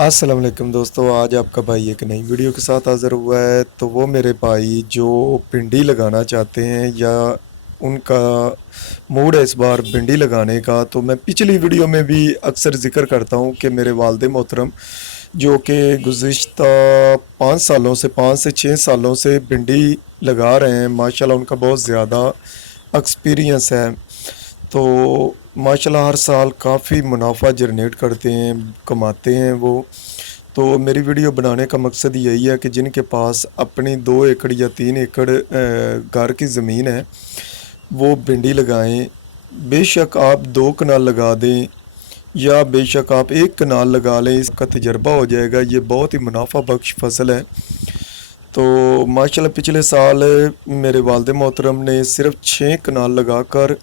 अस्सलाम वालेकुम दोस्तों, आज आपका भाई एक नई वीडियो के साथ हाज़िर हुआ है। तो वो मेरे भाई जो भिंडी लगाना चाहते हैं या उनका मूड है इस बार भिंडी लगाने का, तो मैं पिछली वीडियो में भी अक्सर ज़िक्र करता हूँ कि मेरे वालिद मोहतरम जो कि गुज़िश्ता 5 सालों से 5 से 6 सालों से भिंडी लगा रहे हैं। माशाल्लाह उनका बहुत ज़्यादा एक्सपीरियंस है। तो माशाल्लाह हर साल काफ़ी मुनाफ़ा जनरेट करते हैं, कमाते हैं वो। तो मेरी वीडियो बनाने का मकसद यही है कि जिनके पास अपनी 2 एकड़ या 3 एकड़ घर की ज़मीन है, वो भिंडी लगाएँ। बेशक आप 2 कनाल लगा दें या बेशक आप 1 कनाल लगा लें, इसका तजर्बा हो जाएगा। ये बहुत ही मुनाफ़ा बख्श फ़सल है। तो माशाल्लाह पिछले साल मेरे वालिद मोहतरम ने सिर्फ़ 6 कनाल लगाकर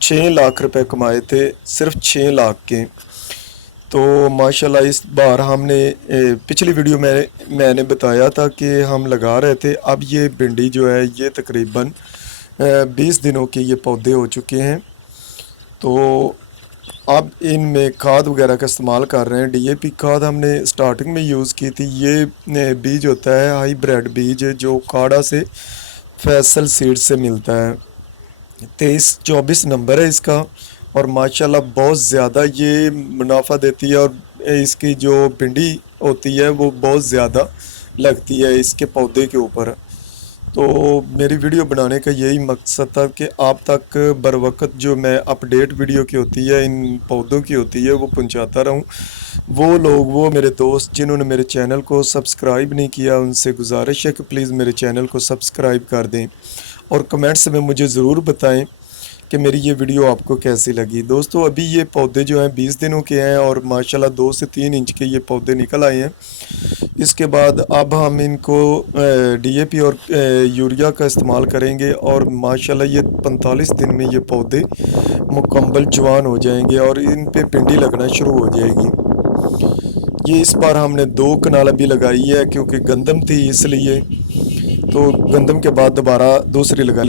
6 लाख रुपए कमाए थे, सिर्फ 6 लाख के। तो माशाल्लाह इस बार हमने पिछली वीडियो में मैंने बताया था कि हम लगा रहे थे। अब ये भिंडी जो है ये तकरीबन 20 दिनों के ये पौधे हो चुके हैं। तो अब इनमें खाद वगैरह का इस्तेमाल कर रहे हैं। डीएपी खाद हमने स्टार्टिंग में यूज़ की थी। ये बीज होता है हाईब्रिड बीज जो काड़ा से फैसल सीड से मिलता है। 23-24 नंबर है इसका और माशाल्लाह बहुत ज़्यादा ये मुनाफा देती है। और इसकी जो भिंडी होती है वो बहुत ज़्यादा लगती है इसके पौधे के ऊपर। तो मेरी वीडियो बनाने का यही मकसद था कि आप तक बर वक्त जो मैं अपडेट वीडियो की होती है इन पौधों की होती है वो पहुंचाता रहूं। वो मेरे दोस्त जिन्होंने मेरे चैनल को सब्सक्राइब नहीं किया, उनसे गुजारिश है कि प्लीज़ मेरे चैनल को सब्सक्राइब कर दें और कमेंट्स में मुझे ज़रूर बताएं कि मेरी ये वीडियो आपको कैसी लगी। दोस्तों अभी ये पौधे जो हैं 20 दिनों के हैं और माशाल्लाह 2 से 3 इंच के ये पौधे निकल आए हैं। इसके बाद अब हम इनको डीएपी और यूरिया का इस्तेमाल करेंगे और माशाल्लाह ये 45 दिन में ये पौधे मुकम्मल जवान हो जाएंगे और इन पे भिंडी लगना शुरू हो जाएगी। ये इस बार हमने 2 कनाल अभी लगाई है क्योंकि गंदम थी इसलिए। तो गंदम के बाद दोबारा दूसरी लगा